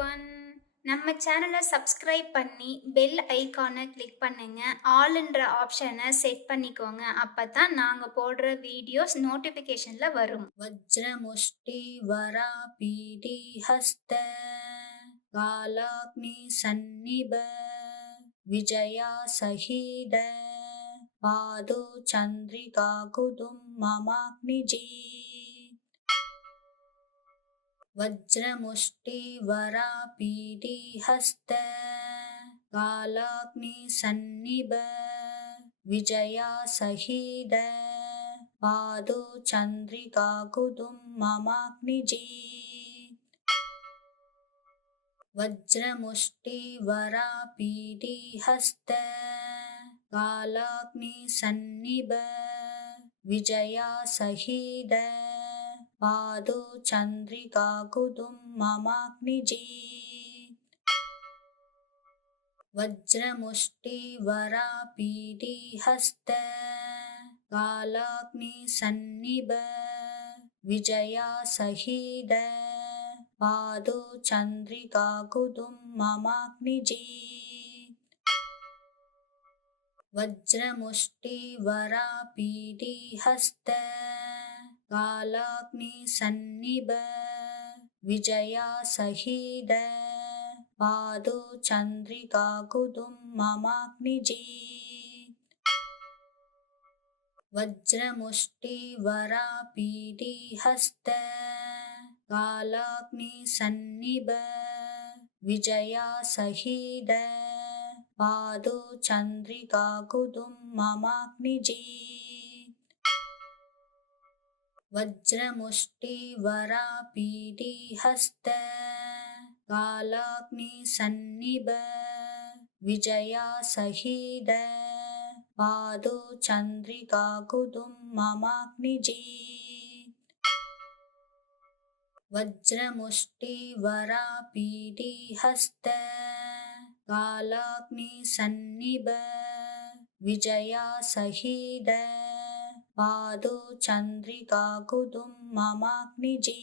Everyone. நம்ம சேனலை subscribe பண்ணி பெல் ஐகானை கிளிக் பண்ணுங்க. ஆல்ன்ற ஆப்ஷனை செட் பண்ணிக்கோங்க. அப்பதான் நாங்க போடுற வீடியோஸ் நோட்டிஃபிகேஷன்ல வரும். वज्रमुष्टि वरापीडी हस्त कालाग्नि सन्निभ विजया सहीद पादो चंद्रिका कुदुम ममाग्निजी वज्रमुष्टि वरापीडी हस्त कालाग्नि सन्निभ विजया सहीद पादो चंद्रिका कुदुम ममाग्निजी वज्रमुष्टि वरापीडी हस्त कालाग्नि सन्निभ विजया सहीद पादो चंद्रिका कुदुम ममाग्निजी वज्रमुष्टि वरापीडी हस्त कालाग्नि सन्निभ विजया सहीद पादो चंद्रिका कुदुम ममाग्निजी वज्रमुष्टि वरापीडी हस्त कालाग्नि सन्निभ विजया सहीद पादो चंद्रिका कुदुम ममाग्निजी वज्रमुष्टि वरापीडी हस्त कालाग्नि सन्निभ विजया सहीद पादो चंद्रिका कुदुम ममाग्निजी वज्रमुष्टि वरापीडी हस्त कालाग्नि सन्निभ विजया सहीद पादो चंद्रिका कुदुम ममाग्निजी वज्रमुष्टि वरापीडी हस्त कालाग्नि सन्निभ विजया सहीद पादो चंद्रिका कुदुम ममाग्निजी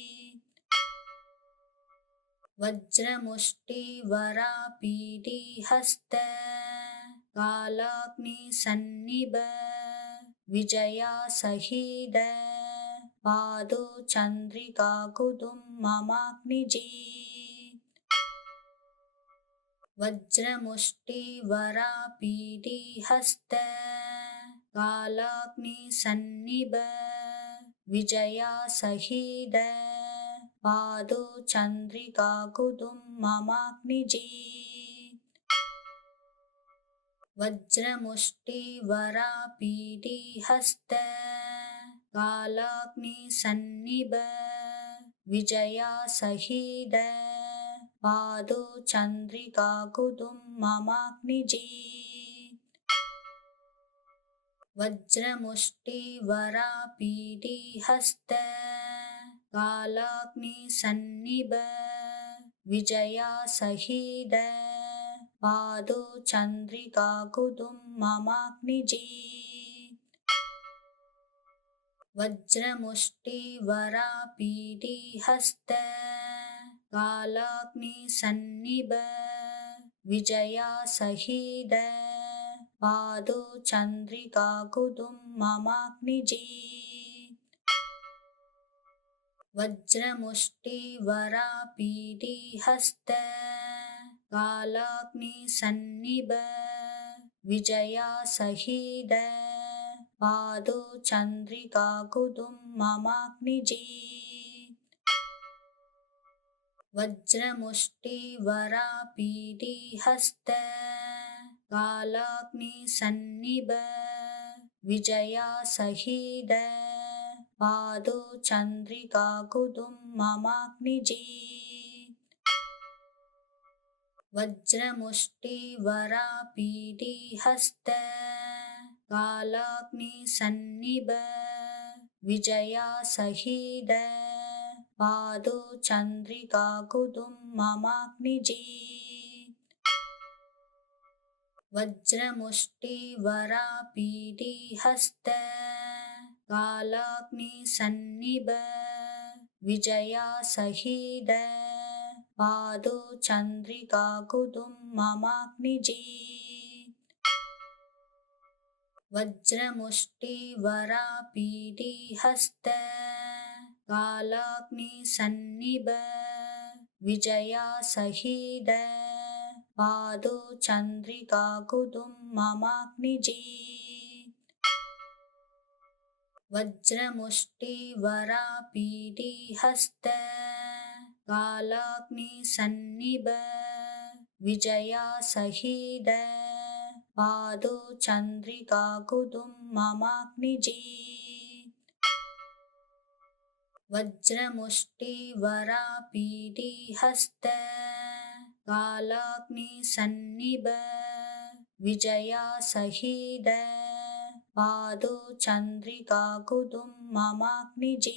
वज्रमुष्टि वरापीडी हस्त कालाग्नि सन्निभ विजया सहीद पादो चंद्रिका कुदुम ममाग्निजी वज्रमुष्टि वरापीडी हस्त कालाग्नि सन्निभ विजया सहीद पादो चंद्रिका कुदुम ममाग्निजी वज्रमुष्टि वरापीडी हस्त कालाग्नि सन्निभ विजया सहीद पादो चंद्रिका कुदुम ममाग्निजी वज्रमुष्टि वरापीडी हस्त कालाग्नि सन्निभ विजया सहीद पादो चंद्रिका कुदुम ममाग्निजी वज्रमुष्टि वरापीडी हस्त कालाग्नि सन्निभ विजया सहीद पादो चंद्रिका कुदुम ममाग्निजी वज्रमुष्टि वरापीडी हस्त कालाग्नि सन्निभ विजया सहीद पादो चंद्रिका कुदुम ममाग्निजी वज्रमुष्टि वरापीडी हस्त कालाग्नि सन्निभ विजया सहीद पादो चंद्रिका कुदुम ममाग्निजी वज्रमुष्टि वरापीडी हस्त कालाग्नि सन्निभ विजया सहीद पादो चंद्रिका कुदुम ममाग्निजी वज्रमुष्टि वरापीडी हस्त कालाग्नि सन्निभ विजया सहीद पादो चन्द्रिका कुदुम्ममाग्निजीत् वज्रमुष्टिवरापीडी हस्त कालाग्निसन्निभ विजयासहीद पादो चन्द्रिका कुदुम्ममाग्निजीत् वज्रमुष्टिवरापीडी हस्त कालाग्निसन्निभ विजयासहीद पादो चन्द्रिका कुदुम्ममाग्निजीत् वज्रमुष्टिवरापीडी हस्त कालाग्निसन्निभ विजयासहीद पादो चन्द्रिका कुदुम्ममाग्निजीत्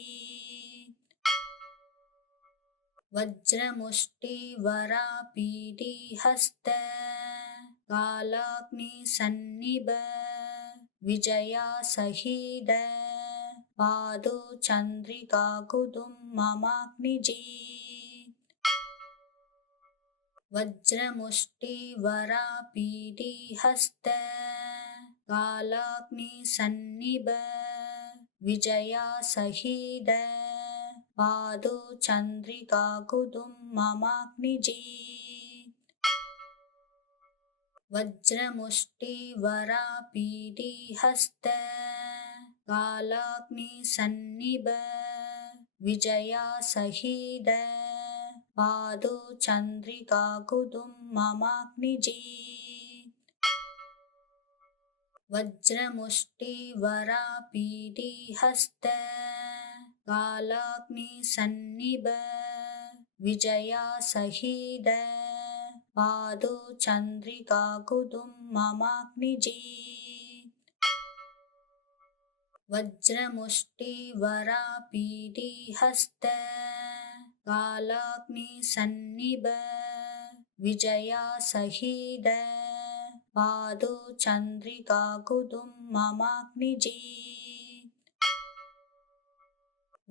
वज्रमुष्टिवरापीडी हस्त कालाग्निसन्निभ विजयासहीद पादो चन्द्रिका कुदुम्ममाग्निजीत् वज्रमुष्टिवरापीडी हस्त कालाग्निसन्निभ विजयासहीद पादो चन्द्रिका कुदुम्ममाग्निजीत् वज्रमुष्टिवरापीडी हस्त कालाग्निसन्निभ विजयासहीद पादो चन्द्रिका कुदुम्ममाग्निजीत् वज्रमुष्टिवरापीडी हस्त कालाग्निसन्निभ विजयासहीद पादो चन्द्रिका कुदुम्ममाग्निजीत् वज्रमुष्टिवरापीडी हस्त कालाग्निसन्निभ विजयासहीद पादो चन्द्रिका कुदुम्ममाग्निजीत्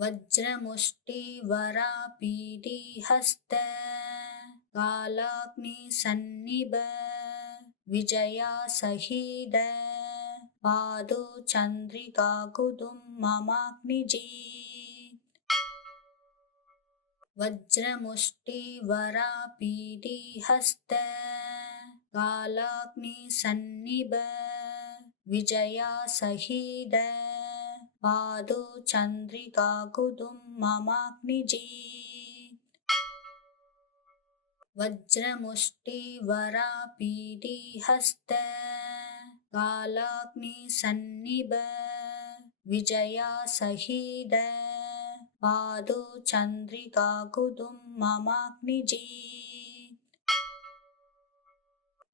वज्रमुष्टिवरापीडी हस्त कालाग्निसन्निभ विजयासहीद पादो चन्द्रिका कुदुम्ममाग्निजीत् वज्रमुष्टिवरापीडी हस्त कालाग्निसन्निभ विजयासहीद पादो चन्द्रिका कुदुम्ममाग्निजीत् वज्रमुष्टिवरापीडी हस्त कालाग्निसन्निभ विजयासहीद पादो चन्द्रिका कुदुम्ममाग्निजीत्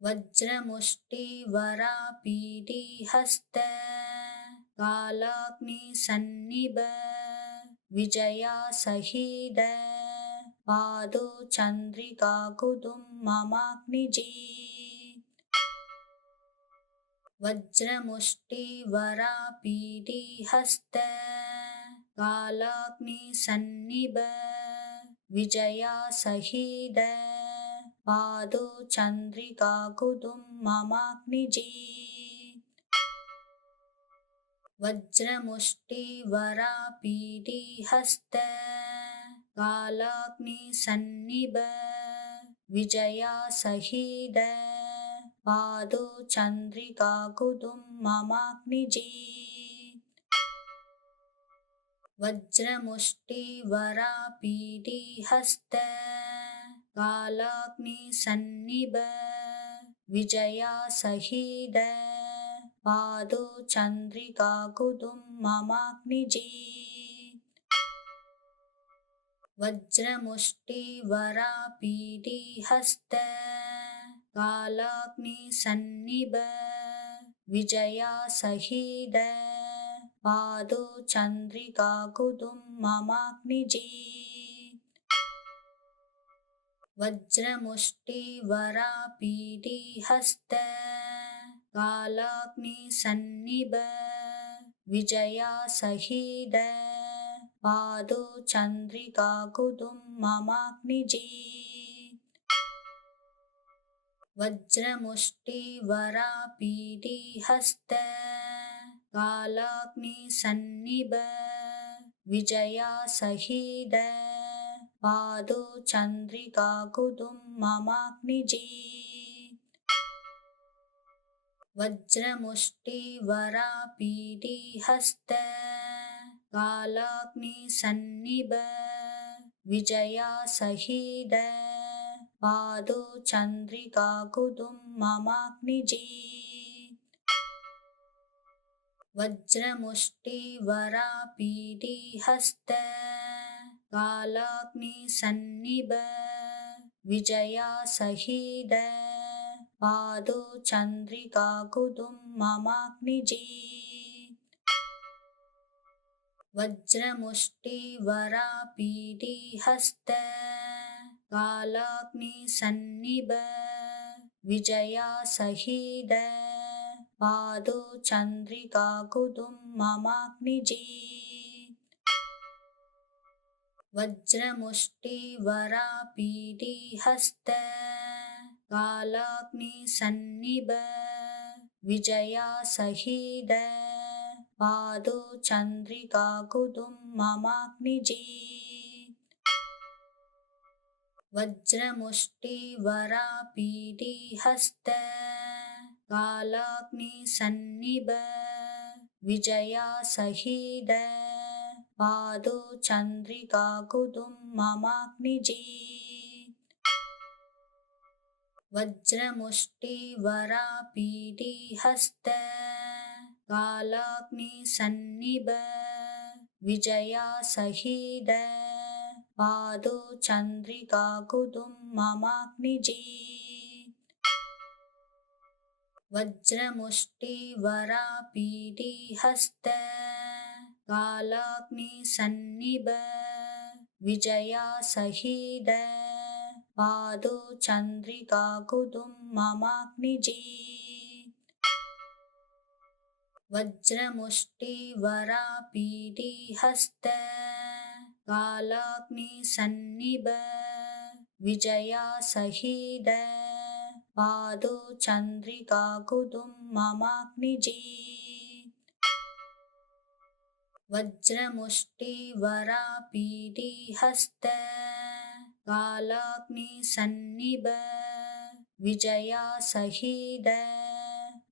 वज्रमुष्टिवरापीडी हस्त कालाग्निसन्निभ विजयासहीद पादो चन्द्रिका कुदुम्ममाग्निजीत् वज्रमुष्टिवरापीडी हस्त कालाग्निसन्निभ विजयासहीद पादो चन्द्रिका कुदुम्ममाग्निजीत् वज्रमुष्टिवरापीडी हस्त कालाग्निसन्निभ विजयासहीद पादो चन्द्रिका कुदुम्ममाग्निजीत् वज्रमुष्टिवरापीडी हस्त कालाग्निसन्निभ विजयासहीद पादो चन्द्रिका कुदुम्ममाग्निजीत् वज्रमुष्टिवरापीडी हस्त कालाग्निसन्निभ विजयासहीद पादो चन्द्रिका कुदुम्ममाग्निजीत् वज्रमुष्टिवरापीडी हस्त कालाग्निसन्निभ विजयासहीद पादो चन्द्रिका कुदुम्ममाग्निजीत् वज्रमुष्टिवरापीडिहस्त कालाग्निसन्निभ विजयासहीद पादो चन्द्रिकाकुदुम्ममाग्निजीत् वज्रमुष्टिवरापीडिहस्त कालाग्निसन्निभ विजयासहीद पादो चन्द्रिकाकुदुम्ममाग्निजीत् वज्रमुष्टिवरापीडिहस्त कालाग्निसन्निभ विजयासहीद पादो चन्द्रिकाकुदुम्ममाग्निजीत् वज्रमुष्टिवरापीडिहस्त कालाग्निसन्निभ विजयासहीद पादो चन्द्रिकाकुदुम्ममाग्निजीत् वज्रमुष्टिवरापीडिहस्त कालाग्निसन्निभ विजयासहीद पादो चन्द्रिकाकुदुम्ममाग्निजीत् वज्रमुष्टिवरापीडिहस्त कालाग्निसन्निभ विजयासहीद पादो चन्द्रिकाकुदुम्ममाग्निजीत् वज्रमुष्टिवरापीडिहस्त कालाग्निसन्निभ विजयासहीद पादो चन्द्रिकाकुदुम्ममाग्निजीत् वज्रमुष्टिवरापीडिहस्त कालाग्निसन्निभ विजयासहीद पादो चन्द्रिकाकुदुम्ममाग्निजीत् वज्रमुष्टिवरापीडिहस्त कालाग्निसन्निभ विजयासहीद पादो चन्द्रिकाकुदुम्ममाग्निजीत् वज्रमुष्टिवरापीडिहस्त कालाग्निसन्निभ विजयासहीद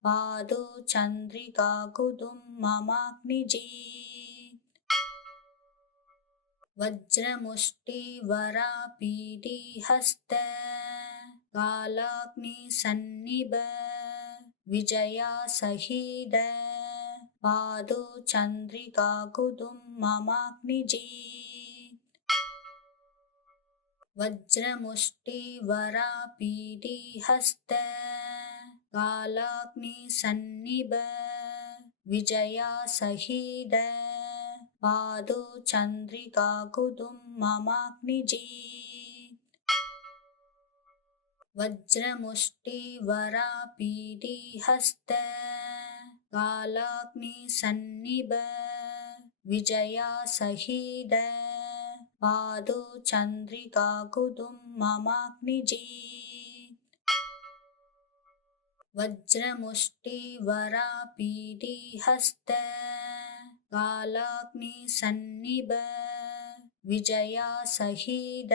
पादो चन्द्रिकाकुदुम्ममाग्निजीत् वज्रमुष्टिवरापीडिहस्त कालाग्निसन्निभ विजयासहीद पादो चन्द्रिकाकुदुम्ममाग्निजीत् वज्रमुष्टिवरापीडिहस्त कालाग्निसन्निभ विजयासहीद पादो चन्द्रिकाकुदुम्ममाग्निजीत् वज्रमुष्टिवरापीडिहस्त कालाग्निसन्निभ विजयासहीद पादो चन्द्रिकाकुदुम्ममाग्निजीत् वज्रमुष्टिवरापीडिहस्त कालाग्निसन्निभ विजयासहीद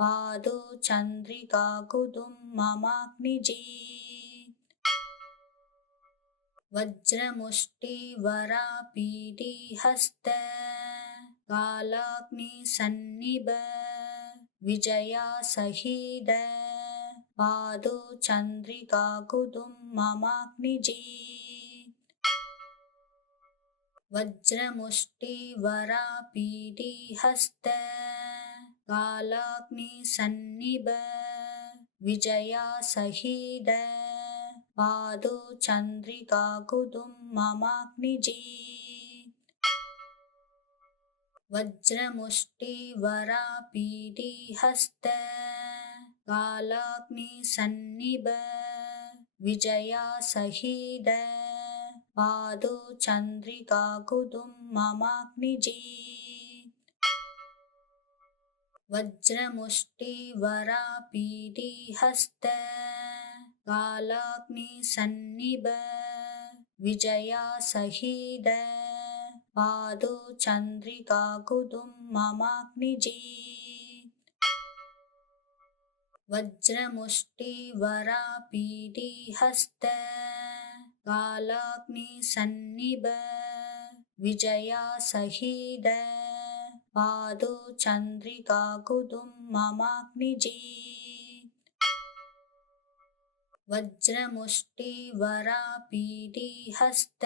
पादो चन्द्रिकाकुदुम्ममाग्निजीत् वज्रमुष्टिवरापीडिहस्त कालाग्निसन्निभ विजयासहीद पादो चन्द्रिकाकुदुम्ममाग्निजीत् वज्रमुष्टिवरापीडिहस्त कालाग्निसन्निभ विजयासहीद पादो चन्द्रिकाकुदुम्ममाग्निजीत् वज्रमुष्टिवरापीडिहस्त कालाग्निसन्निभ विजयासहीद पादो चन्द्रिकाकुदुम्ममाग्निजीत् वज्रमुष्टिवरापीडिहस्त कालाग्निसन्निभ विजयासहीद पादो चन्द्रिकाकुदुम्ममाग्निजीत् वज्रमुष्टिवरापीडिहस्त कालाग्निसन्निभ विजयासहीद पादो चन्द्रिकाकुदुम्ममाग्निजीत् वज्रमुष्टिवरापीडिहस्त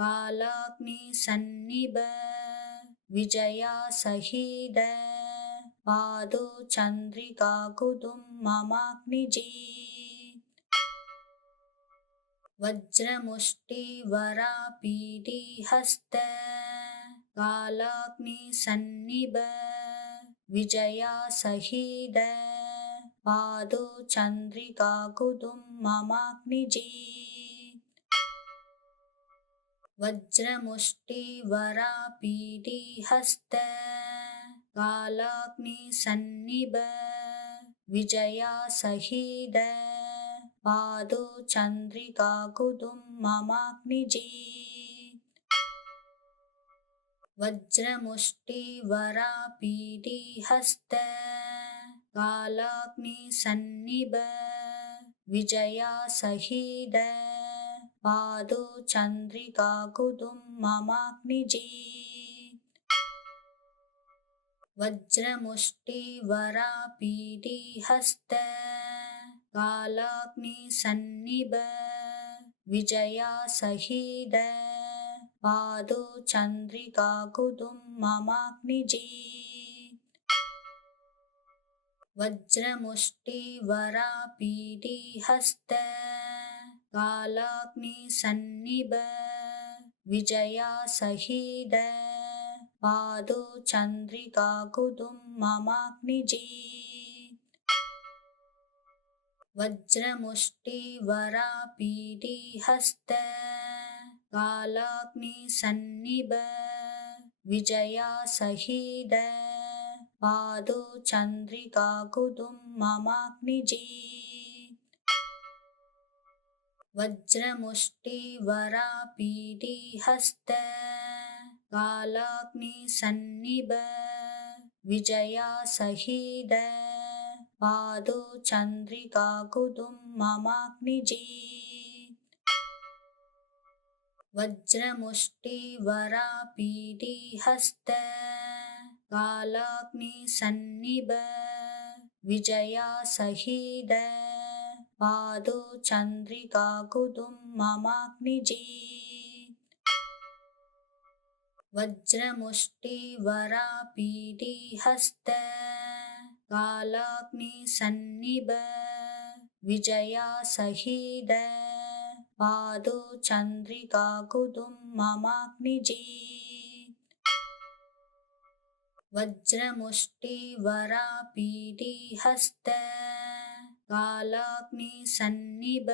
कालाग्निसन्निभ विजयासहीद पादो चन्द्रिकाकुदुम्ममाग्निजीत् वज्रमुष्टिवरापीडिहस्त कालाग्निसन्निभ विजयासहीद पादो चन्द्रिकाकुदुम्ममाग्निजीत् वज्रमुष्टिवरापीडिहस्त कालाग्निसन्निभ विजयासहीद पादो चन्द्रिकाकुदुम्ममाग्निजीत् वज्रमुष्टिवरापीडिहस्त कालाग्निसन्निभ विजयासहीद पादो चन्द्रिकाकुदुम्ममाग्निजीत् वज्रमुष्टिवरापीडिहस्त कालाग्निसन्निभ विजयासहीद पादो चन्द्रिकाकुदुम्ममाग्निजीत् वज्रमुष्टिवरापीडिहस्त कालाग्निसन्निभ विजयासहीद पादो चन्द्रिकाकुदुम्ममाग्निजीत् वज्रमुष्टिवरापीडिहस्त कालाग्निसन्निभ विजयासहीद पादो चन्द्रिकाकुदुम्ममाग्निजीत् वज्रमुष्टिवरापीडिहस्त कालाग्निसन्निभ विजयासहीद पादो चन्द्रिकाकुदुम्ममाग्निजीत् वज्रमुष्टिवरापीडिहस्त कालाग्निसन्निभ विजयासहीद पादो चन्द्रिकाकुदुम्ममाग्निजीत् वज्रमुष्टिवरापीडिहस्त कालाग्निसन्निभ विजयासहीद पादो चन्द्रिकाकुदुम्ममाग्निजीत् वज्रमुष्टिवरापीडिहस्त कालाग्निसन्निभ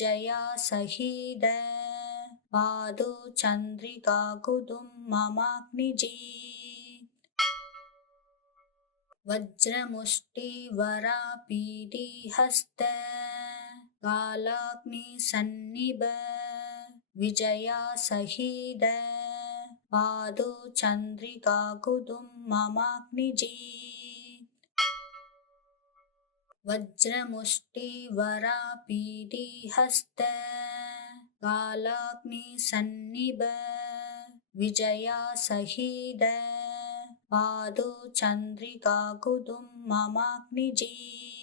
विजयासहीद पादो चन्द्रिकाकुदुम्ममाग्निजीत् वज्रमुष्टिवरापीडिहस्त कालाग्निसन्निभ विजयासहीद पादो चन्द्रिकाकुदुम्ममाग्निजीत् वज्रमुष्टिवरापीडिहस्त कालाग्निसन्निभ विजयासहीद पादो चन्द्रिकाकुदुम्ममाग्निजीत्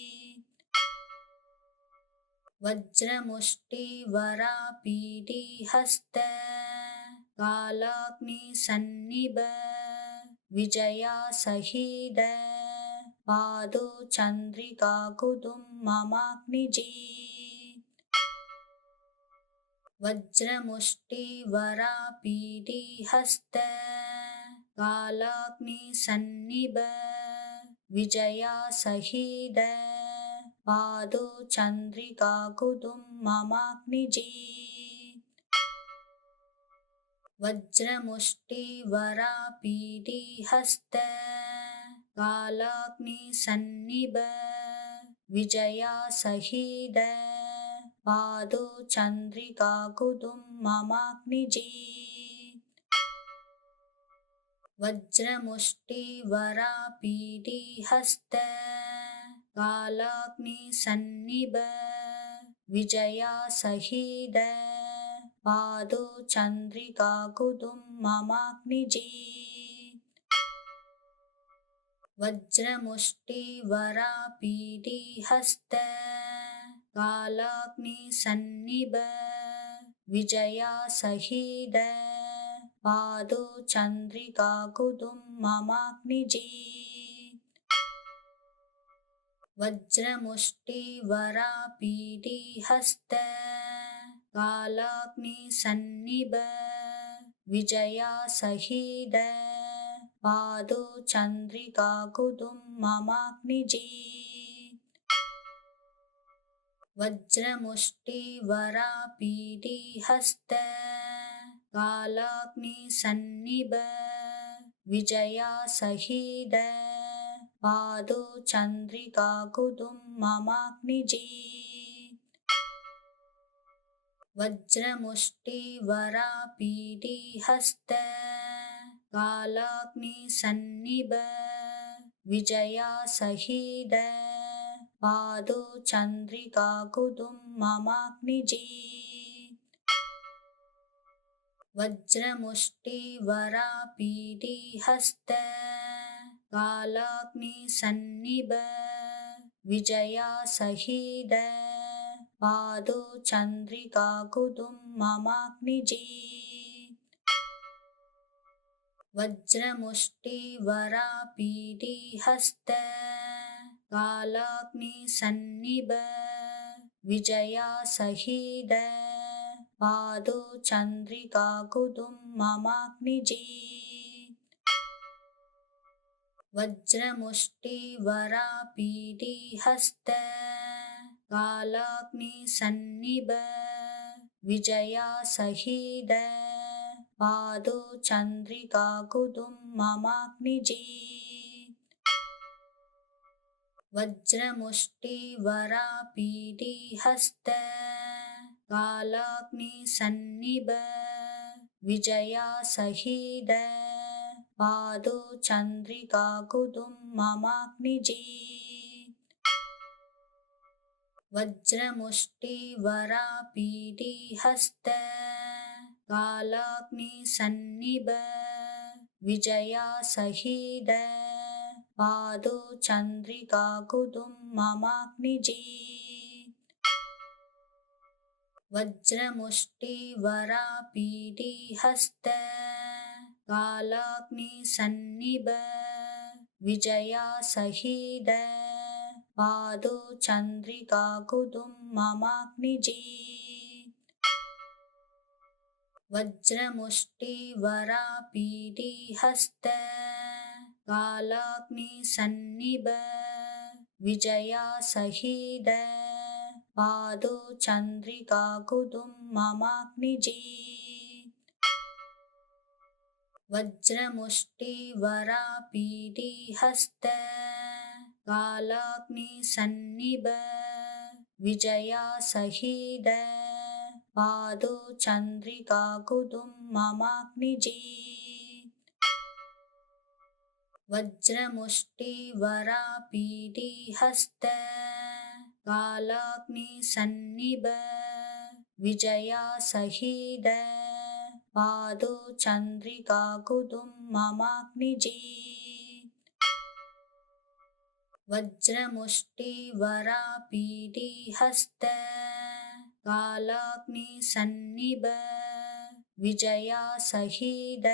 वज्रमुष्टिवरापीडिहस्त कालाग्निसन्निभ विजयासहीद पादो चन्द्रिकाकुदुम्ममाग्निजीत् वज्रमुष्टिवरापीडिहस्त कालाग्निसन्निभ विजयासहीद पादो चन्द्रिकाकुदुम्ममाग्निजीत् वज्रमुष्टिवरापीडिहस्त कालाग्निसन्निभ विजयासहीद पादो चन्द्रिकाकुतुम्ममाग्निजीत् वज्रमुष्टिवरापीडिहस्त कालाग्निसन्निभ विजयासहीद पादो चन्द्रिकाकुतुम्ममाग्निजीत् वज्रमुष्टिवरापीडिहस्त कालाग्निसन्निभ विजयासहीद पादो चन्द्रिकाकुतुम्ममाग्निजीत् वज्रमुष्टिवरापीडिहस्त कालाग्निसन्निभ विजयासहीद पादो चन्द्रिकाकुतुम्ममाग्निजीत् वज्रमुष्टिवरापीडिहस्त कालाग्निसन्निभ विजयासहीद पादो चन्द्रिकाकुतुम्ममाग्निजीत् वज्रमुष्टिवरापीडिहस्त कालाग्निसन्निभ विजयासहीद पादो चन्द्रिकाकुतुम्ममाग्निजीत् वज्रमुष्टिवरापीडिहस्त कालाग्निसन्निभ विजयासहीद पादो चन्द्रिकाकुतुम्ममाग्निजीत् वज्रमुष्टिवरापीडिहस्त कालाग्निसन्निभ विजयासहीद पादो चन्द्रिकाकुतुम्ममाग्निजीत् वज्रमुष्टिवरापीडिहस्त कालाग्निसन्निभ विजयासहीद पादो चन्द्रिकाकुतुम्ममाग्निजीत् वज्रमुष्टिवरापीडिहस्त कालाग्निसन्निभ विजयासहीद पादो चन्द्रिकाकुतुम्ममाग्निजीत् वज्रमुष्टिवरापीडिहस्त कालाग्निसन्निभ विजयासहीद पादो चन्द्रिकाकुतुम्ममाग्निजीत् वज्रमुष्टिवरापीडिहस्त कालाग्निसन्निभ विजयासहीद पादो चन्द्रिकाकुतुम्ममाग्निजीत् वज्रमुष्टिवरापीडिहस्त कालाग्निसन्निभ विजयासहीद पादो चन्द्रिकाकुतुम्ममाग्निजीत् वज्रमुष्टिवरापीडिहस्त कालाग्निसन्निभ विजयासहीद पादो चन्द्रिकाकुतुम्ममाग्निजीत् वज्रमुष्टिवरापीडिहस्त कालाग्निसन्निभ विजयासहीद पादो चन्द्रिकाकुतुम्ममाग्निजीत् वज्रमुष्टिवरापीडिहस्त कालाग्निसन्निभ विजयासहीद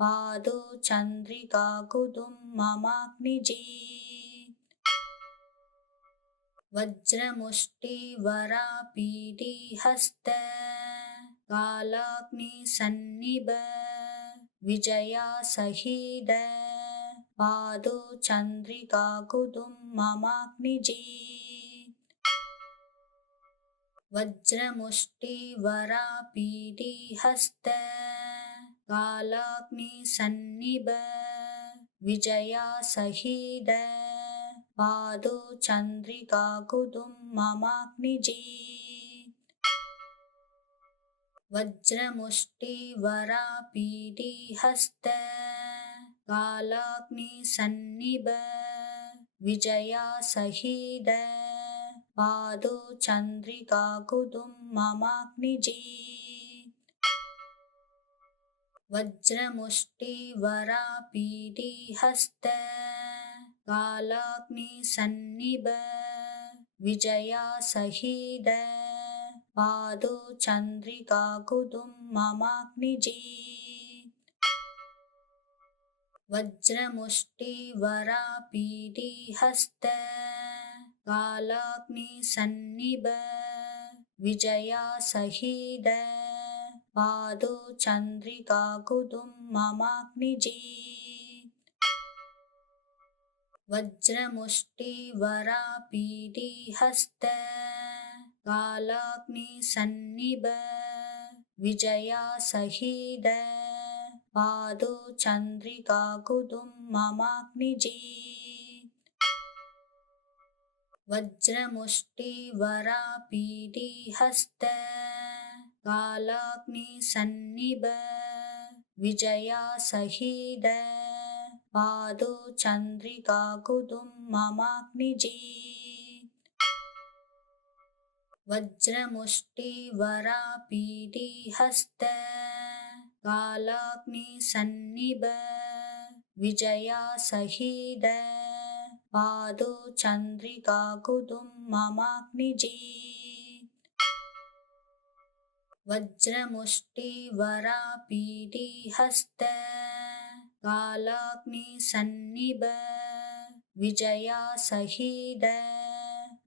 पादो चन्द्रिकाकुतुम्ममाग्निजीत् वज्रमुष्टिवरापीडिहस्त कालाग्निसन्निभ विजयासहीद पादो चन्द्रिकाकुतुम्ममाग्निजीत् वज्रमुष्टिवरापीडिहस्त कालाग्नि सन्निभ विजया सहीद पादो चंद्रिका कुदुम ममाग्निजीत वज्रमुष्टि वरापीडी हस्त कालाग्नि सन्निभ विजया सहीद पादो चंद्रिका कुदुम ममाग्निजीत वज्रमुष्टि वरापीडी हस्त कालाग्नि सन्निभ विजया सहीद पादो चंद्रिका कुदुम ममाग्निजीत वज्रमुष्टि वरापीडी हस्त कालाग्नि सन्निभ विजया सहीद पादो चंद्रिका कुदुम ममाग्निजीत वज्रमुष्टि वरापीडी हस्त कालाग्नि सन्निभ विजया सहीद पादो चंद्रिका कुदुम ममाग्निजीत वज्रमुष्टि वरापीडी हस्त कालाग्नि सन्निभ विजया सहीद पादो चंद्रिका कुदुम ममाग्निजीत वज्रमुष्टि वरापीडी हस्त कालाग्नि सन्निभ विजया सहीद पादो चंद्रिका कुदुम ममाग्निजीत वज्रमुष्टि वरापीडी हस्त कालाग्नि सन्निभ विजया सहीद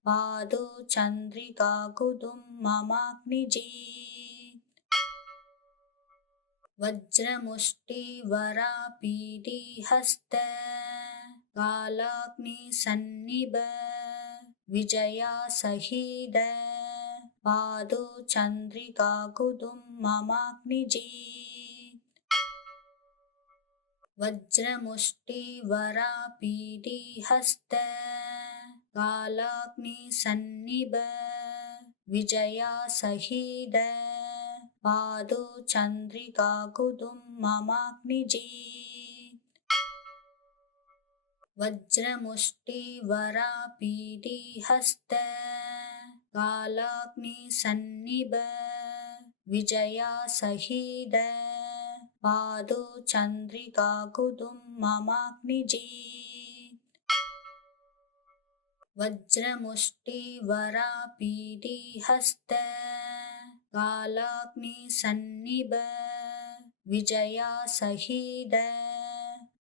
पादो चंद्रिका कुदुम ममाग्निजीत वज्रमुष्टि वरापीडी हस्त कालाग्नि सन्निभ विजया सहीद पादो चंद्रिका कुदुम ममाग्निजीत वज्रमुष्टि वरापीडी हस्त कालाग्नि सन्निभ विजया सहीद पादो चंद्रिका कुदुम ममाग्निजीत वज्रमुष्टि वरापीडी हस्त कालाग्नि सन्निभ विजया सहीद पादो चंद्रिका कुदुम ममाग्निजीत वज्रमुष्टि वरापीडी हस्त कालाग्नि सन्निभ विजया सहीद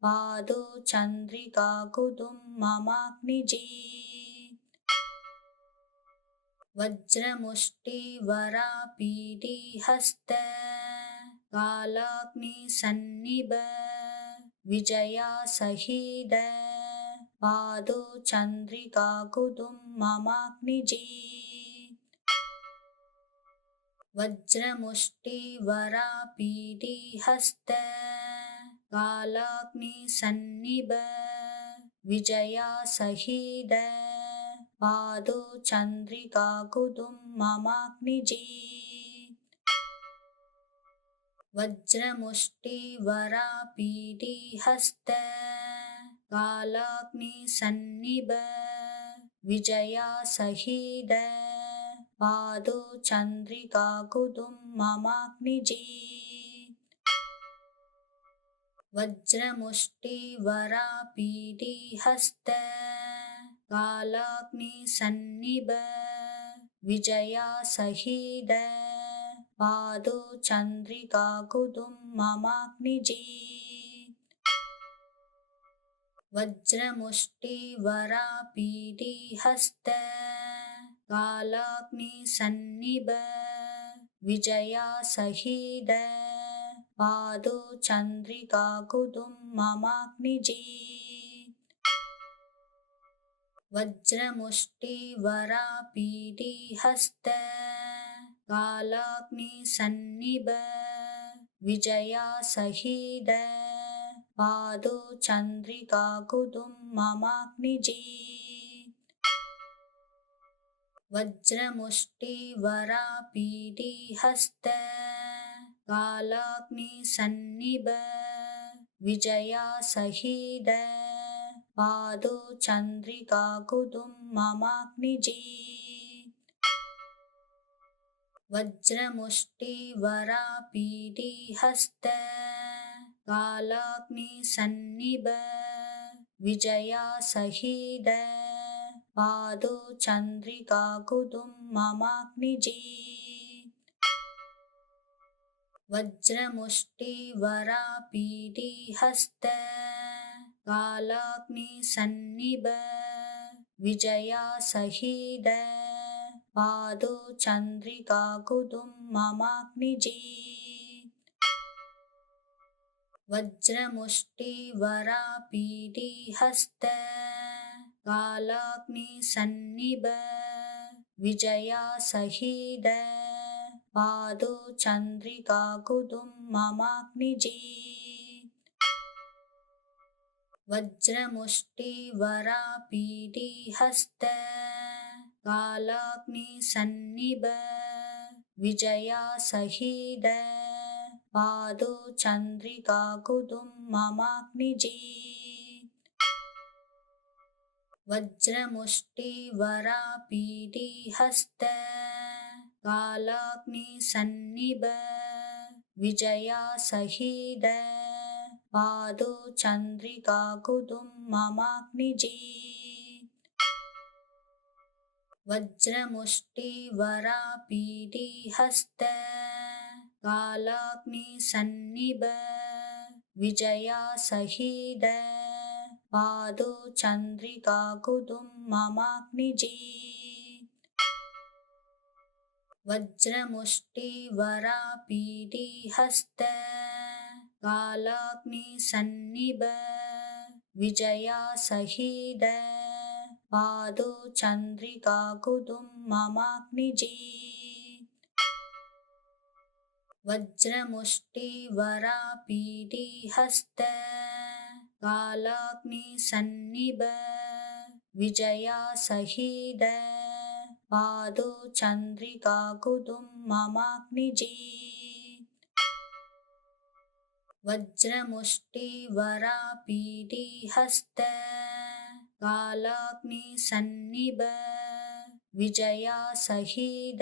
पादो चंद्रिका कुदुम ममाग्निजीत वज्रमुष्टि वरापीडी हस्त कालाग्नि सन्निभ विजया सहीद पादो चंद्रिका कुदुम ममाग्निजीत वज्रमुष्टि वरापीडी हस्त कालाग्नि सन्निभ विजया सहीद पादो चंद्रिका कुदुम ममाग्निजीत वज्रमुष्टि वरापीडी हस्त कालाग्नि सन्निभ विजया सहीद पादो चंद्रिका कुदुम ममाग्निजीत वज्रमुष्टि वरापीडी हस्त कालाग्नि सन्निभ विजया सहीद पादो चंद्रिका कुदुम ममाग्निजीत वज्रमुष्टि वरापीडी हस्त कालाग्नि सन्निभ विजया सहीद पादो चंद्रिका कुदुम ममाग्निजीत वज्रमुष्टि वरापीडी हस्त कालाग्नि सन्निभ विजया सहीद पादो चंद्रिका कुदुम ममाग्निजीत वज्रमुष्टि वरापीडी हस्त कालाग्नि सन्निभ विजया सहीद पादो चंद्रिका कुदुम ममाग्निजीत वज्रमुष्टि वरापीडी हस्त कालाग्नि सन्निभ विजया सहीद पादो चंद्रिका कुदुम ममाग्निजीत वज्रमुष्टि वरापीडी हस्त कालाग्नि सन्निभ विजया सहीद पादो चंद्रिका कुदुम ममाग्निजीत वज्रमुष्टि वरापीडी हस्त कालाग्नि सन्निभ विजया सहीद पादो चंद्रिका कुदुम ममाग्निजीत वज्रमुष्टि वरापीडी हस्त कालाग्नि सन्निभ विजया सहीद पादो चंद्रिका कुदुम ममाग्निजीत वज्रमुष्टि वरापीडी हस्त कालाग्नि सन्निभ विजया सहीद पादो चंद्रिका कुदुम ममाग्निजीत वज्रमुष्टि वरापीडी हस्त कालाग्नि सन्निभ विजया सहीद पादो चंद्रिका कुदुम ममाग्निजीत वज्रमुष्टि वरापीडी हस्त कालाग्नि सन्निभ विजया सहीद पादो चंद्रिका कुदुम ममाग्निजीत वज्रमुष्टि वरापीडी हस्त कालाग्नि सन्निभ विजया सहीद पादो चंद्रिका कुदुम ममाग्निजीत वज्रमुष्टि वरापीडी हस्त कालाग्नि सन्निभ विजया सहीद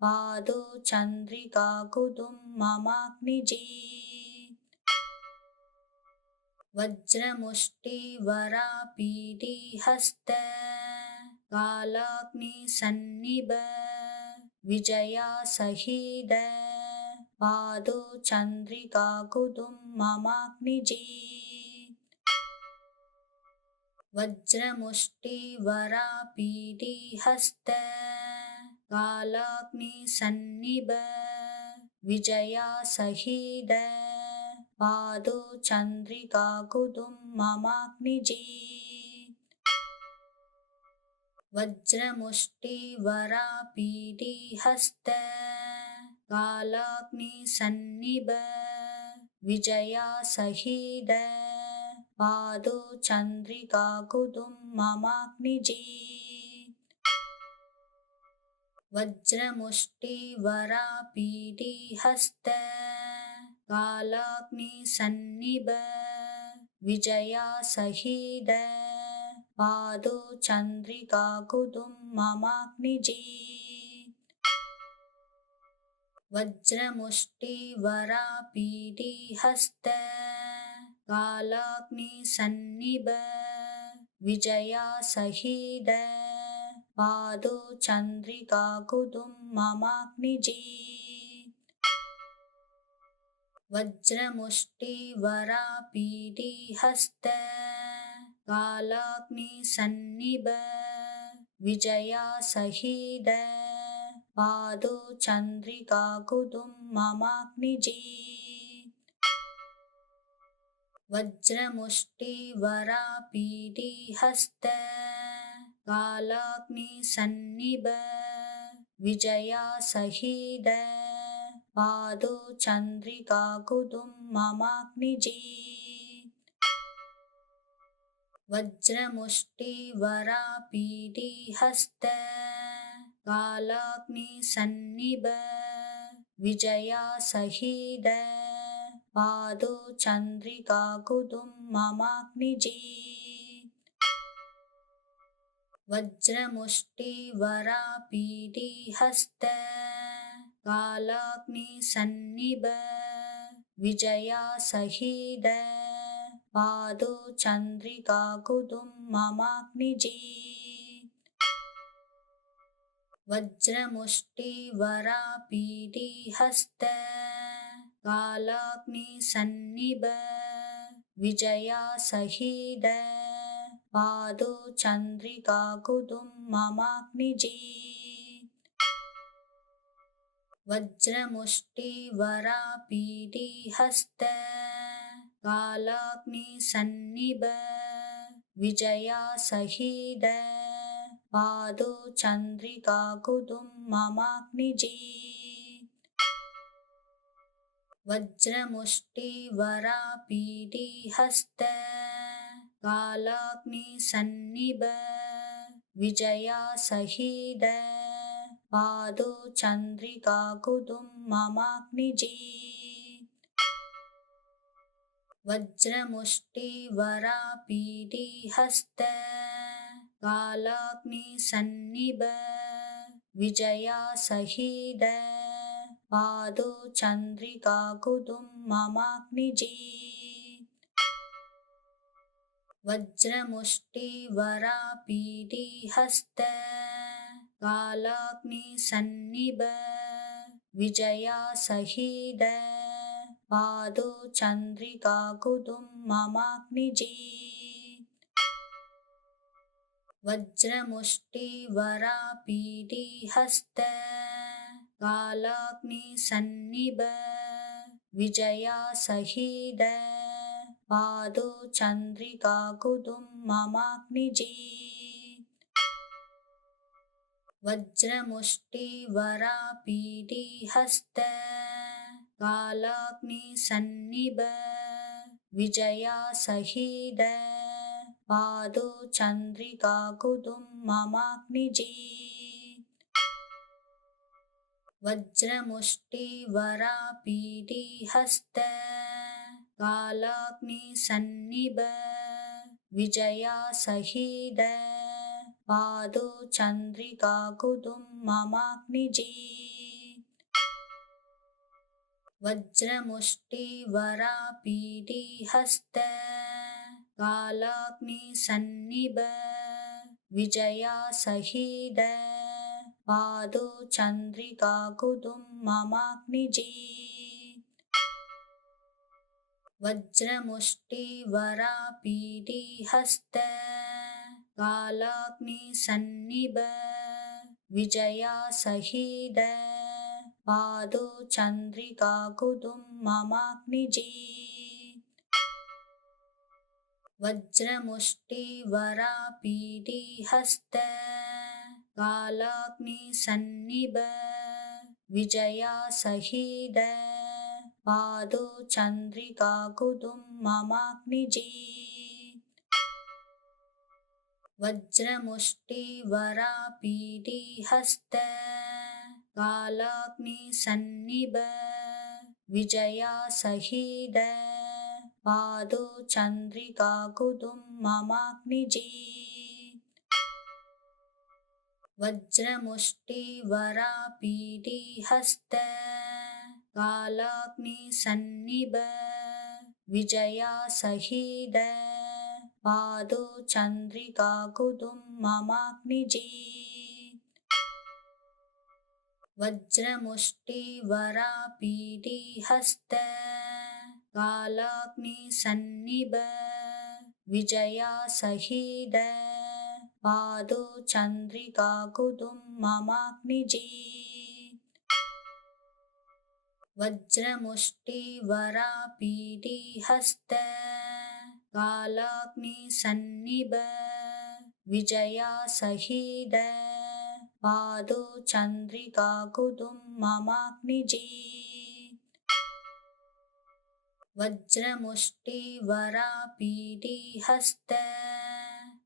पादो चंद्रिका कुदुम ममाग्निजीत वज्रमुष्टि वरापीडी हस्त कालाग्नि सन्निभ विजया सहीद पादो चंद्रिका कुदुम ममाग्निजीत वज्रमुष्टि वरापीडी हस्त कालाग्नि सन्निभ विजया सहीद पादो चंद्रिका कुदुम ममाग्निजीत वज्रमुष्टि वरापीडी हस्त कालाग्नि सन्निभ विजया सहीद पादो चंद्रिका कुदुम ममाग्निजीत वज्रमुष्टि वरापीडी हस्त कालाग्नि सन्निभ विजया सहीद पादो चंद्रिका कुदुम ममाग्निजीत वज्रमुष्टि वरापीडी हस्त कालाग्नि सन्निभ विजया सहीद पादो चंद्रिका कुदुम ममाग्निजीत वज्रमुष्टि वरापीडी हस्त कालाग्नि सन्निभ विजया सहीद पादो चंद्रिका कुदुम ममाग्निजीत वज्रमुष्टि वरापीडी हस्त कालाग्नि सन्निभ विजया सहीद पादो चन्द्रिका कुतुं ममाग्निजीत् वज्रमुष्टिवरापीडिहस्त कालाग्निसन्निभ विजयासहीद पादो चन्द्रिका कुतुं ममाग्निजीत् वज्रमुष्टिवरापीडिहस्त कालाग्निसन्निभ विजयासहीद पादो चन्द्रिका कुतुं ममाग्निजीत् वज्रमुष्टिवरापीडिहस्त कालाग्निसन्निभ विजयासहीद पादो चन्द्रिका कुतुं ममाग्निजीत् वज्रमुष्टिवरापीडिहस्त कालाग्निसन्निभ विजयासहीद पादो चन्द्रिका कुतुं ममाग्निजीत् वज्रमुष्टिवरापीडिहस्त कालाग्निसन्निभ विजयासहीद पादो चन्द्रिका कुतुं ममाग्निजीत् वज्रमुष्टिवरापीडिहस्त कालाग्निसन्निभ विजयासहीद पादो चन्द्रिका कुतुं ममाग्निजीत् वज्रमुष्टिवरापीडिहस्त कालाग्निसन्निभ विजयासहीद पादो चन्द्रिका कुतुं ममाग्निजीत् वज्रमुष्टिवरापीडिहस्त कालाग्निसन्निभ विजयासहीद पादो चन्द्रिका कुतुं ममाग्निजीत् वज्रमुष्टिवरापीडिहस्त कालाग्निसन्निभ विजयासहीद पादो चन्द्रिका कुतुं ममाग्निजीत् वज्रमुष्टिवरापीडिहस्त कालाग्निसन्निभ विजयासहीद पादो चन्द्रिका कुतुं ममाग्निजीत् वज्रमुष्टिवरापीडिहस्त कालाग्निसन्निभ विजयासहीद पादो चन्द्रिका कुतुं ममाग्निजीत् वज्रमुष्टिवरापीडिहस्त कालाग्निसन्निभ विजयासहीद पादो चन्द्रिका कुतुं ममाग्निजीत् वज्रमुष्टिवरापीडिहस्त कालाग्निसन्निभ विजयासहीद पादो चन्द्रिका कुतुं ममाग्निजीत् वज्रमुष्टिवरापीडिहस्त कालाग्निसन्निभ विजयासहीद पादो चन्द्रिका कुतुं ममाग्निजीत् वज्रमुष्टिवरापीडिहस्त कालाग्निसन्निभ विजयासहीद पादो चन्द्रिका कुतुं ममाग्निजीत् वज्रमुष्टिवरापीडिहस्त कालाग्निसन्निभ विजयासहीद पादो चन्द्रिका कुतुं ममाग्निजीत् वज्रमुष्टिवरापीडिहस्त कालाग्निसन्निभ विजयासहीद पादो चन्द्रिका कुतुं ममाग्निजीत् वज्रमुष्टिवरापीडिहस्त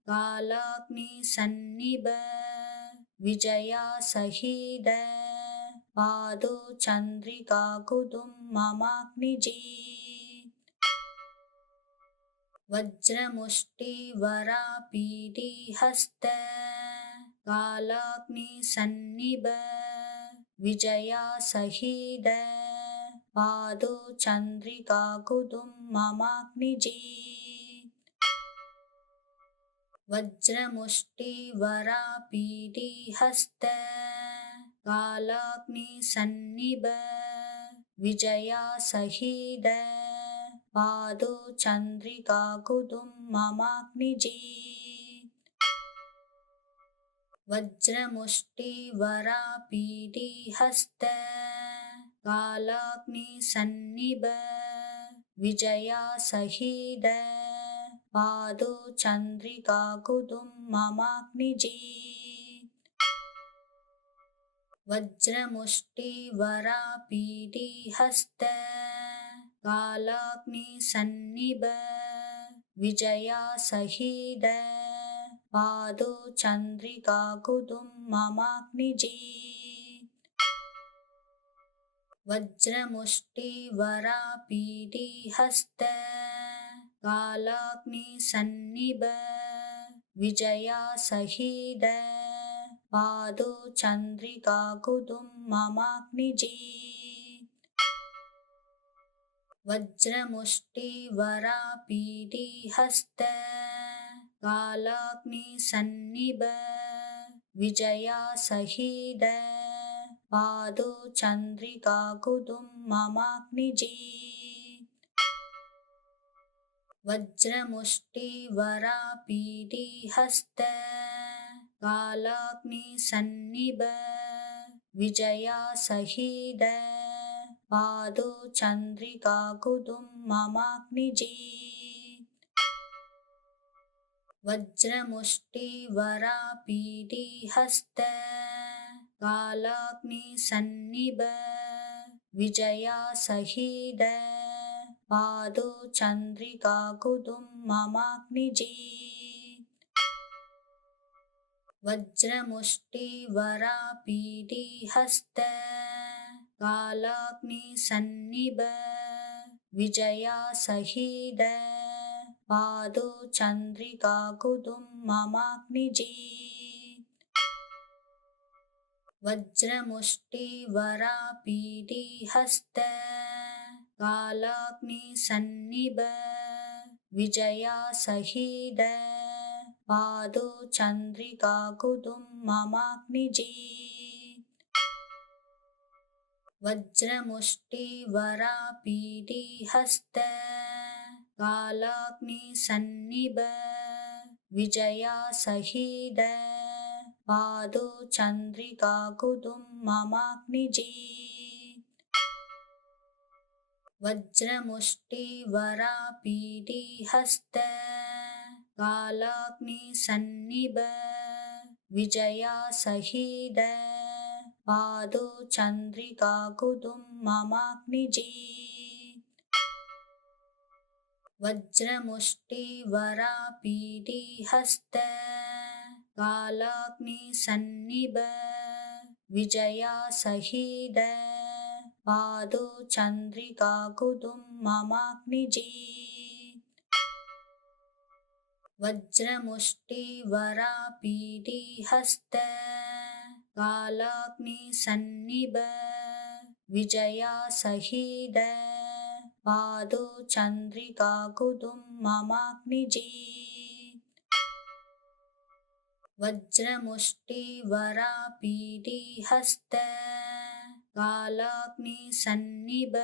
कालाग्निसन्निभ विजयासहीद पादो चन्द्रिकाकुदुम्ममाग्निजीत् वज्रमुष्टिवरापीडिहस्त कालाग्निसन्निभ विजयासहीद पादो चन्द्रिकाकुदुम्ममाग्निजीत् वज्रमुष्टिवरापीडिहस्त कालाग्निसन्निभ विजयासहीद पादो चन्द्रिकाकुदुम्ममाग्निजीत् वज्रमुष्टिवरापीडिहस्त कालाग्निसन्निभ विजयासहीद पादो चन्द्रिकाकुदुम्ममाग्निजीत् वज्रमुष्टिवरापीडिहस्त कालाग्निसन्निभ विजयासहीद पादो चन्द्रिकाकुदुम्ममाग्निजीत् वज्रमुष्टिवरापीडिहस्त कालाग्निसन्निभ विजयासहीद पादो चन्द्रिकाकुदुम्ममाग्निजीत् वज्रमुष्टिवरापीडिहस्त कालाग्निसन्निभ विजयासहीद पादो चन्द्रिकाकुदुम्ममाग्निजीत् वज्रमुष्टिवरापीडिहस्त कालाग्निसन्निभ विजयासहीद पादो चन्द्रिकाकुदुम्ममाग्निजीत् वज्रमुष्टिवरापीडिहस्त कालाग्निसन्निभ विजयासहीद पादो चन्द्रिकाकुदुम्ममाग्निजीत् वज्रमुष्टिवरापीडिहस्त कालाग्निसन्निभ विजयासहीद पादो चन्द्रिकाकुदुम्ममाग्निजीत् वज्रमुष्टिवरापीडिहस्त कालाग्निसन्निभ विजयासहीद पादो चन्द्रिकाकुदुम्ममाग्निजीत् वज्रमुष्टिवरापीडिहस्त कालाग्निसन्निभ विजयासहीद पादो चन्द्रिकाकुदुम्ममाग्निजीत् वज्रमुष्टिवरापीडिहस्त कालाग्निसन्निभ विजयासहीद पादो चन्द्रिकाकुदुम्ममाग्निजीत् वज्रमुष्टिवरापीडिहस्त कालाग्निसन्निभ विजयासहीद पादो चन्द्रिकाकुदुम्ममाग्निजीत् वज्रमुष्टिवरापीडिहस्त कालाग्निसन्निभ विजयासहीद पादो चन्द्रिकाकुदुम्ममाग्निजीत् वज्रमुष्टिवरापीडिहस्त कालाग्निसन्निभ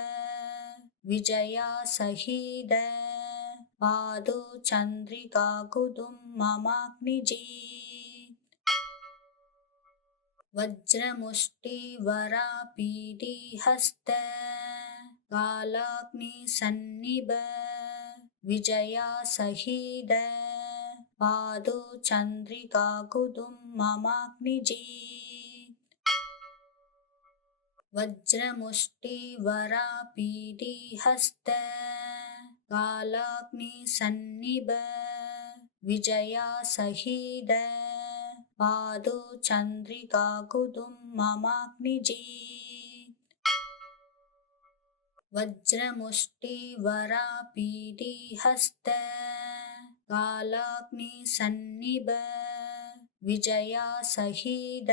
विजयासहीद पादो चन्द्रिकाकुदुम्ममाग्निजीत् वज्रमुष्टिवरापीडिहस्त कालाग्निसन्निभ विजयासहीद पादो चन्द्रिकाकुदुम्ममाग्निजीत् वज्रमुष्टिवरापीडिहस्त कालाग्निसन्निभ विजया सहीद पादो चन्द्रिका कुदुम्ममाग्निजीत् वज्रमुष्टिवरापीडिहस्त कालाग्निसन्निभ विजया सहीद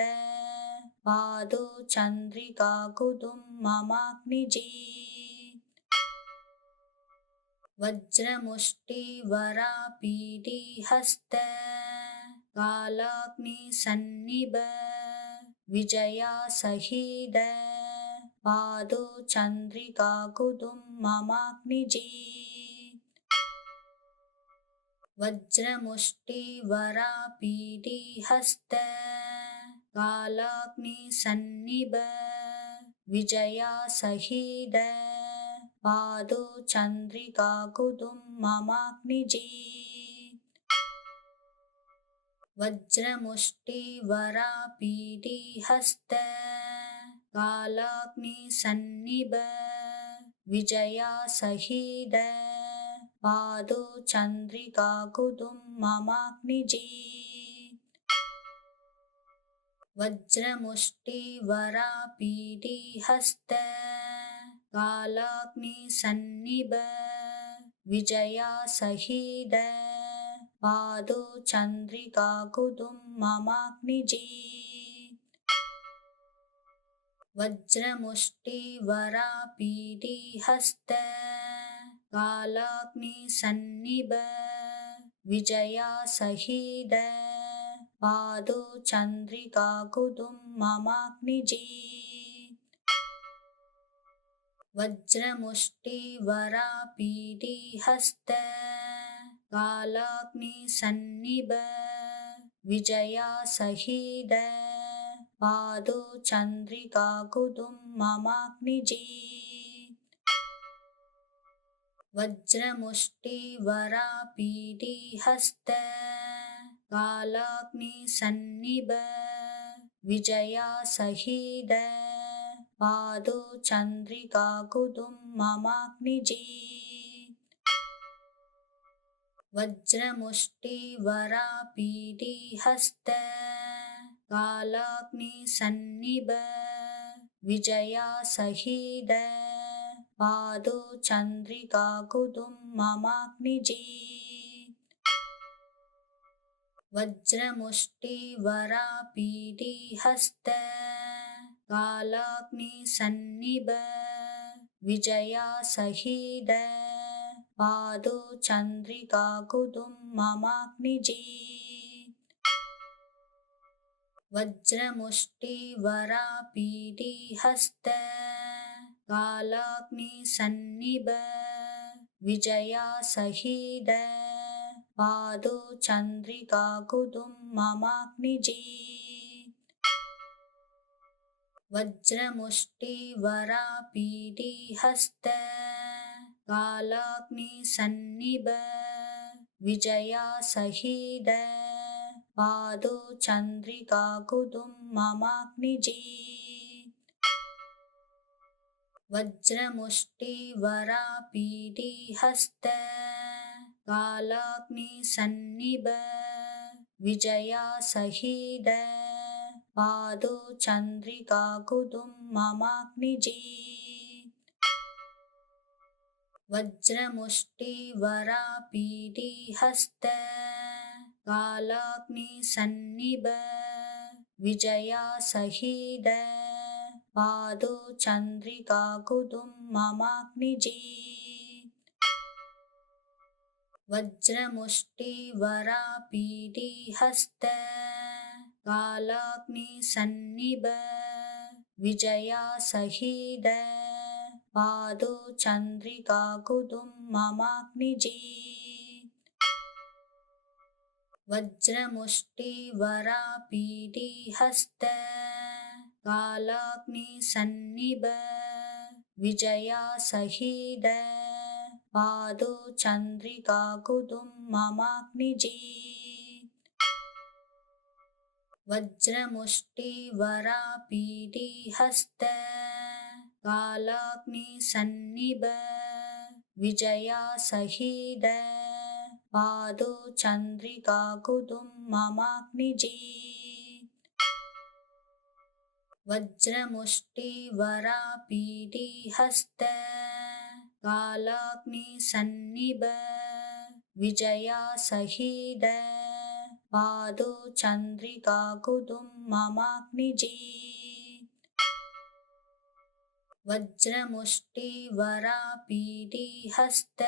पादो चन्द्रिका कुदुम्ममाग्निजीत् वज्रमुष्टिवरापीडिहस्त कालाग्निसन्निभ विजया सहीद पादो चन्द्रिका कुदुम्ममाग्निजीत् वज्रमुष्टिवरापीडिहस्त कालाग्निसन्निभ विजया सहीद पादो चन्द्रिका कुदुम्ममाग्निजीत् वज्रमुष्टिवरापीडिहस्त कालाग्निसन्निभ विजया सहीद पादो चन्द्रिका कुदुम्ममाग्निजीत् वज्रमुष्टिवरापीडिहस्त कालाग्निसन्निभ विजया सहीद पादो चन्द्रिका कुदुम्ममाग्निजीत् वज्रमुष्टिवरापीडिहस्त कालाग्निसन्निभ विजया सहीद पादो चन्द्रिका कुदुम्ममाग्निजीत् वज्रमुष्टिवरापीडिहस्त कालाग्निसन्निभ विजया सहीद पादो चन्द्रिका कुदुम्ममाग्निजीत् वज्रमुष्टिवरापीडिहस्त कालाग्निसन्निभ विजया सहीद पादो चन्द्रिका कुदुम्ममाग्निजीत् वज्रमुष्टिवरापीडिहस्त कालाग्निसन्निभ विजया सहीद पादो चन्द्रिका कुदुम्ममाग्निजीत् वज्रमुष्टिवरापीडिहस्त कालाग्निसन्निभ विजया सहीद पादो चन्द्रिका कुदुम्ममाग्निजीत् वज्रमुष्टिवरापीडिहस्त कालाग्निसन्निभ विजया सहीद पादो चन्द्रिका कुदुम्ममाग्निजीत् वज्रमुष्टिवरापीडिहस्त कालाग्निसन्निभ विजया सहीद पादो चन्द्रिका कुदुम्ममाग्निजीत् वज्रमुष्टिवरापीडिहस्त कालाग्निसन्निभ विजया सहीद पादो चन्द्रिका कुदुम्ममाग्निजीत् वज्रमुष्टिवरापीडिहस्त कालाग्निसन्निभ विजया सहीद पादो चन्द्रिका कुदुम्ममाग्निजीत् वज्रमुष्टिवरापीडिहस्त कालाग्निसन्निभ विजया सहीद पादो चन्द्रिका कुदुम्ममाग्निजीत् वज्रमुष्टिवरापीडिहस्त कालाग्निसन्निभ विजया सहीद पादो चन्द्रिका कुदुम्ममाग्निजीत् वज्रमुष्टिवरापीडिहस्त कालाग्निसन्निभ विजया सहीद पादो चंद्रिका कुदुम्ममाग्निजीत् वज्रमुष्टिवरापीडी हस्त कालाग्निसन्निभ विजया सहीद पादो चंद्रिका कुदुम्ममाग्निजीत् वज्रमुष्टिवरापीडी हस्त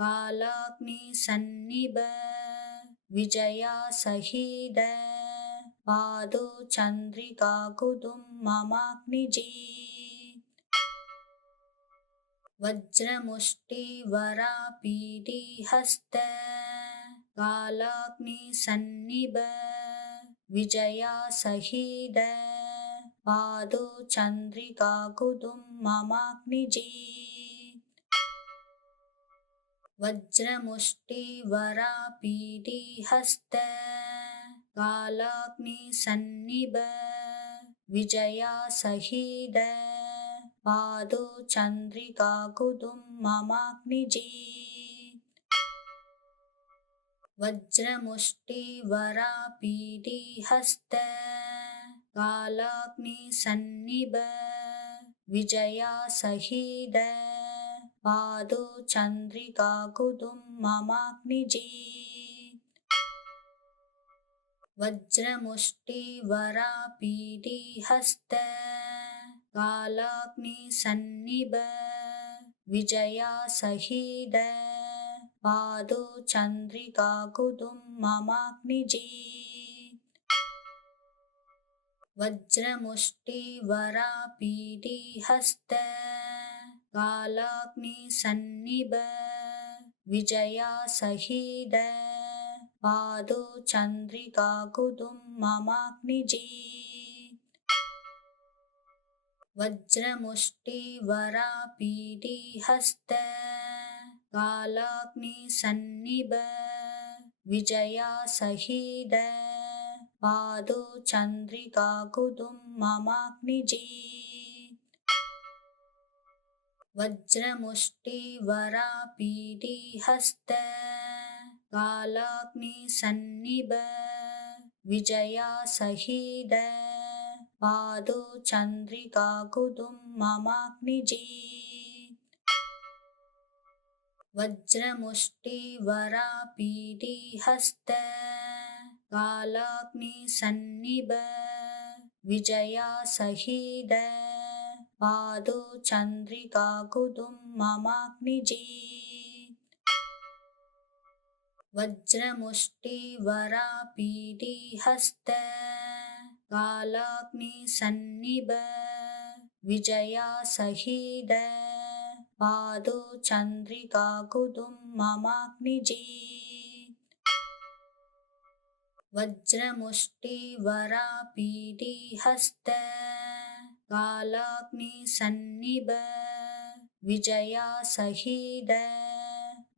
कालाग्निसन्निभ विजया सहीद पादो चंद्रिका कुदुम्ममाग्निजीत् वज्रमुष्टिवरापीडी हस्त कालाग्निसन्निभ विजया सहीद पादो चंद्रिका कुदुम्ममाग्निजीत् वज्रमुष्टिवरापीडी हस्त कालाग्निसन्निभ विजया सहीद पादो चंद्रिका कुदुम्ममाग्निजीत् वज्रमुष्टिवरापीडी हस्त कालाग्निसन्निभ विजया सहीद पादो चंद्रिका कुदुम्ममाग्निजीत् वज्रमुष्टिवरापीडी हस्त कालाग्निसन्निभ विजया सहीद पादो चंद्रिका कुदुम्ममाग्निजीत् वज्रमुष्टिवरापीडी हस्त कालाग्निसन्निभ विजया सहीद पादो चंद्रिका कुदुम्ममाग्निजीत् वज्रमुष्टिवरापीडी हस्त कालाग्निसन्निभ विजया सहीद पादो चंद्रिका कुदुम्ममाग्निजीत् वज्रमुष्टिवरापीडी हस्त कालाग्निसन्निभ विजया सहीद पादो चंद्रिका कुदुम्ममाग्निजीत् वज्रमुष्टिवरापीडी हस्त कालाग्निसन्निभ विजया सहीद पादो चंद्रिका कुदुम्ममाग्निजीत् वज्रमुष्टिवरापीडी हस्त कालाग्निसन्निभ विजया सहीद पादो चंद्रिका कुदुम्ममाग्निजीत् वज्रमुष्टिवरापीडी हस्त कालाग्निसन्निभ विजया सहीद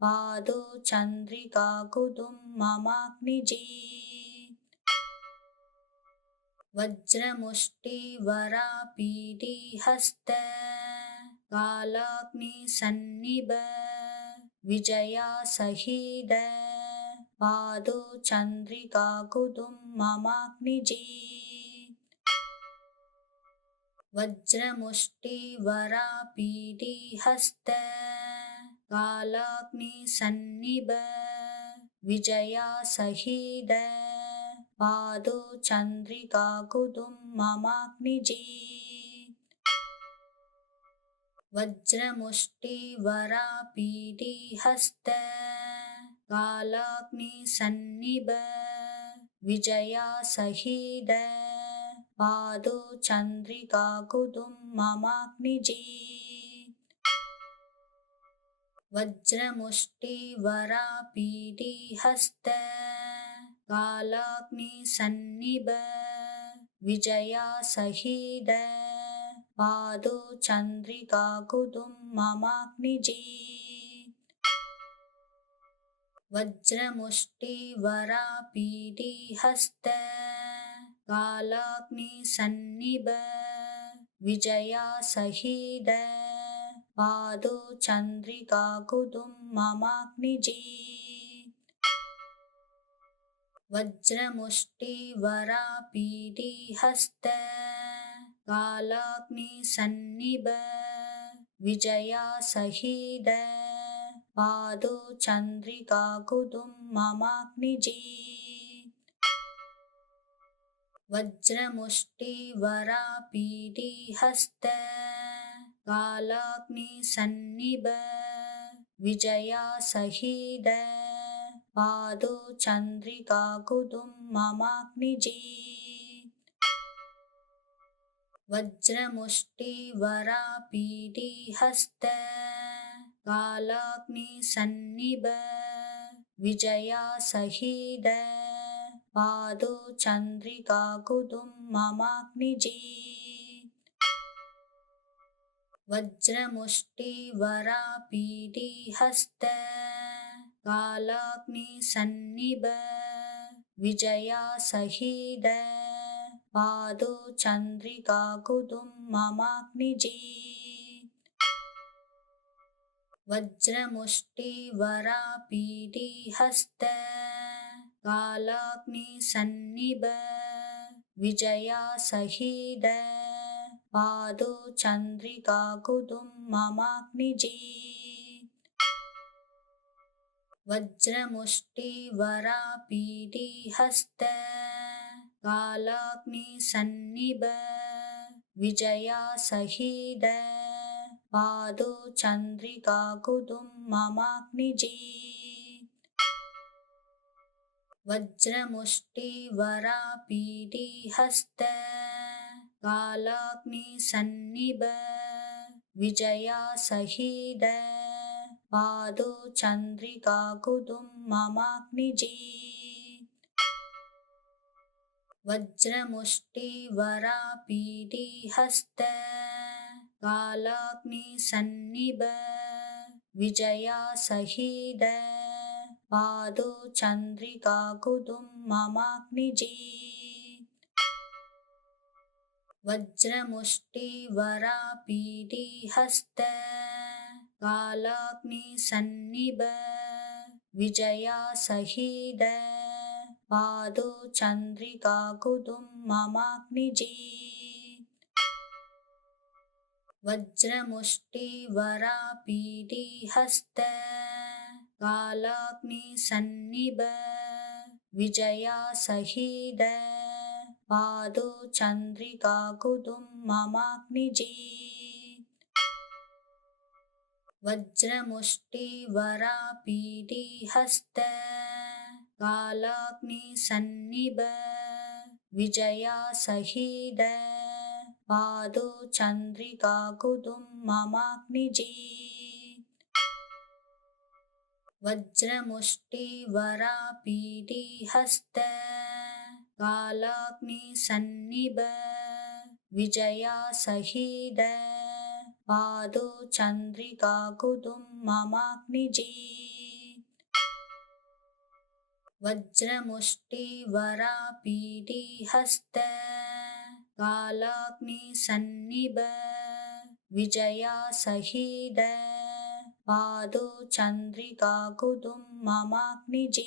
पादो चंद्रिका कुदुम्ममाग्निजीत् वज्रमुष्टिवरापीडी हस्त कालाग्निसन्निभ विजया सहीद पादो चंद्रिका कुदुम्ममाग्निजीत् वज्रमुष्टिवरापीडी हस्त कालाग्निसन्निभ विजया सहीद पादो चंद्रिका कुदुम्ममाग्निजीत् वज्रमुष्टिवरापीडी हस्त कालाग्निसन्निभ विजया सहीद पादो चंद्रिका कुदुम्ममाग्निजीत् वज्रमुष्टिवरापीडी हस्त कालाग्निसन्निभ विजया सहीद पादो चंद्रिका कुदुम्ममाग्निजीत् वज्रमुष्टिवरापीडी हस्त कालाग्निसन्निभ विजया सहीद पादो चन्द्रिका कुदुम्ममाग्निजीत् वज्रमुष्टिवरापीडिहस्त कालाग्निसन्निभ विजयासहीद पादो चन्द्रिका कुदुम्ममाग्निजीत् वज्रमुष्टिवरापीडिहस्त कालाग्निसन्निभ विजयासहीद पादो चन्द्रिका कुदुम्ममाग्निजीत् वज्रमुष्टिवरापीडिहस्त कालाग्निसन्निभ विजयासहीद पादो चन्द्रिका कुदुम्ममाग्निजीत् वज्रमुष्टिवरापीडिहस्त कालाग्निसन्निभ विजयासहीद पादो चन्द्रिका कुदुम्ममाग्निजीत् वज्रमुष्टिवरापीडिहस्त कालाग्निसन्निभ विजयासहीद पादो चन्द्रिका कुदुम्ममाग्निजीत् वज्रमुष्टिवरापीडिहस्त कालाग्निसन्निभ विजयासहीद पादो चन्द्रिका कुदुम्ममाग्निजीत् वज्रमुष्टिवरापीडिहस्त कालाग्निसन्निभ विजयासहीद पादो चन्द्रिका कुदुम्ममाग्निजीत् वज्रमुष्टिवरापीडिहस्त कालाग्निसन्निभ विजयासहीद पादो चन्द्रिका कुदुम्ममाग्निजीत् वज्रमुष्टिवरापीडिहस्त कालाग्निसन्निभ विजयासहीद पादो चन्द्रिका कुदुम्ममाग्निजीत् वज्रमुष्टिवरापीडिहस्त कालाग्निसन्निभ विजयासहीद पादो चन्द्रिका कुदुम्ममाग्निजीत् वज्रमुष्टिवरापीडिहस्त कालाग्निसन्निभ विजयासहीद पादो चन्द्रिका कुदुम्ममाग्निजीत् वज्रमुष्टिवरापीडिहस्त कालाग्निसन्निभ विजयासहीद पादो चन्द्रिका कुदुम्ममाग्निजीत् वज्रमुष्टिवरापीडिहस्त कालाग्निसन्निभ विजयासहीद पादो चन्द्रिका कुदुम्ममाग्निजीत्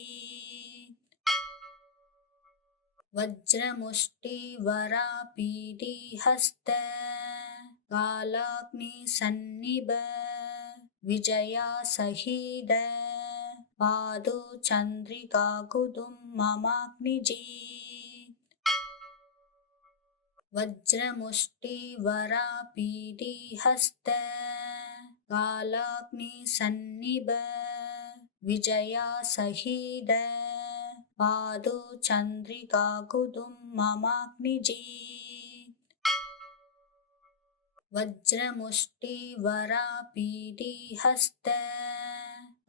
वज्रमुष्टिवरापीडिहस्त कालाग्निसन्निभ विजयासहीद पादो चन्द्रिका कुदुम्ममाग्निजीत् वज्रमुष्टिवरापीडिहस्त कालाग्निसन्निभ विजयासहीद पादो चन्द्रिका कुदुम्ममाग्निजीत् वज्रमुष्टिवरापीडिहस्त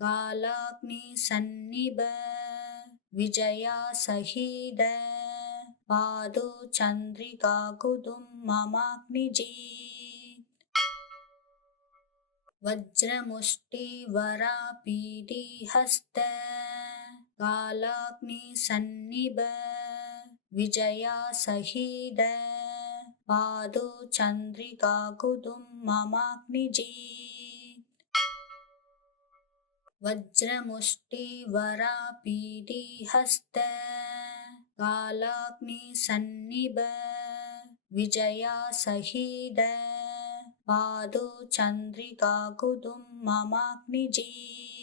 कालाग्निसन्निभ विजयासहीद पादो चन्द्रिका कुदुम्ममाग्निजीत् वज्रमुष्टिवरापीडिहस्त कालाग्निसन्निभ विजयासहीद पादो चन्द्रिका कुदुम्ममाग्निजीत् वज्रमुष्टि वरापीडी हस्त कालाग्नि सन्निभ विजया सहीद पादो चंद्रिका कुदुम ममाग्निजी।